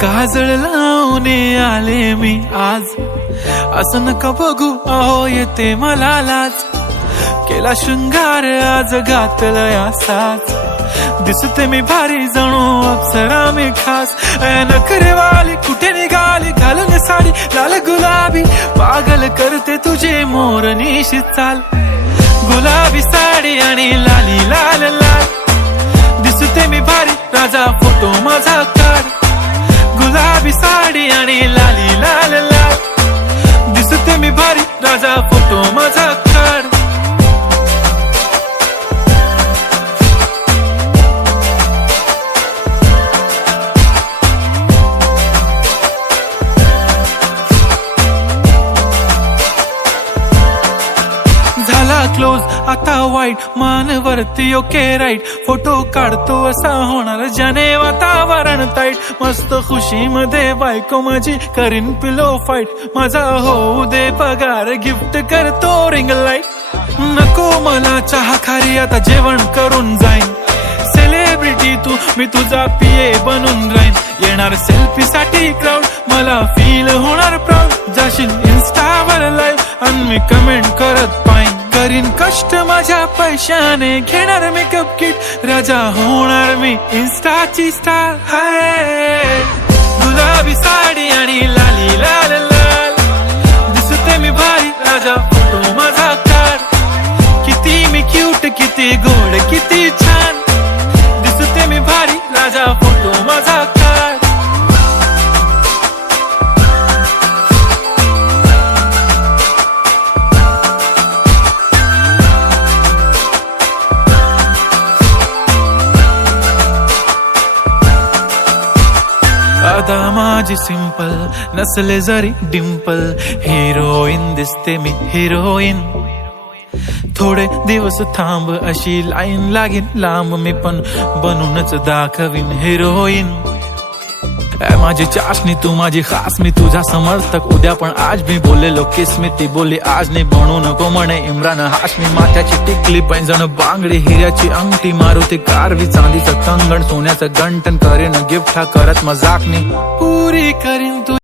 काजळ लावून आले मी आज, असं नका बघू अहो येते मला लाज. केला शृंगार आज घातला साज, दिसते मी भारी जणू अप्सरा मी खास. नखरेवाली कुठे निघाली घालून साडी लाल गुलाबी, पागल करते तुझे मोरनीशी चाल. गुलाबी साडी आणि लाली लाल लाल, दिसते मी भारी राजा फोटो माझा काढ. गुलाबी साडी आणि लाली लाल लाल, दिसते मी भारी राजा फोटो माझा काढ. झाला क्लोज आता वाईट, मान वरती ओके राईट. फोटो काढतो असा होणार ज्याने वातावरण ताईट. मस्त खुशी मध्ये बायको माझी करीन पिलो फाईट. माझा होऊ दे पगार गिफ्ट करतो रिंग लाईट. नको मला चहा खारी आता जेवण करून जाईन. सेलिब्रिटी तू मी तुझा पिये बनून राहीन. येणार सेल्फी साठी क्राऊड मला फील होणार प्राऊड. जाशील इन्स्टावर लाईव्ह आणि मी कमेंट करत पाईन. करीन कष्ट माझ्या पैशाने घेणार मेकअप किट. राजा होणार मी इन्स्टाची स्टार. हाय गुलाबी साडी आणि लाली लाल लाल, दिसते मी भारी राजा फोटो माझा काढ. किती मी क्यूट किती गोड किती छान, दिसते मी भारी राजा फोटो माझा काढ. आता माझी सिंपल नसले जरी डिंपल, हिरोईन दिसते मी हिरोईन. थोडे दिवस थांब अशी लाईन लागेल लांब, मी पण बनूनच दाखवीन हिरोईन. माझी चाशनी तू माझी खास, मी तुझा समर्थक उद्या पण आज. मी बोललेलो किस मी ती बोलली आज नाही. बनू नको म्हणे इम्रान हाशमी. माथ्याची टिकली पैंजण बांगडी हिऱ्याची अंगठी, मारुती कारवी चांदीचं कंगण सोन्याचं गंटन. करेन गिफ्ट हा करत मजाकनी, पुरी करीन तू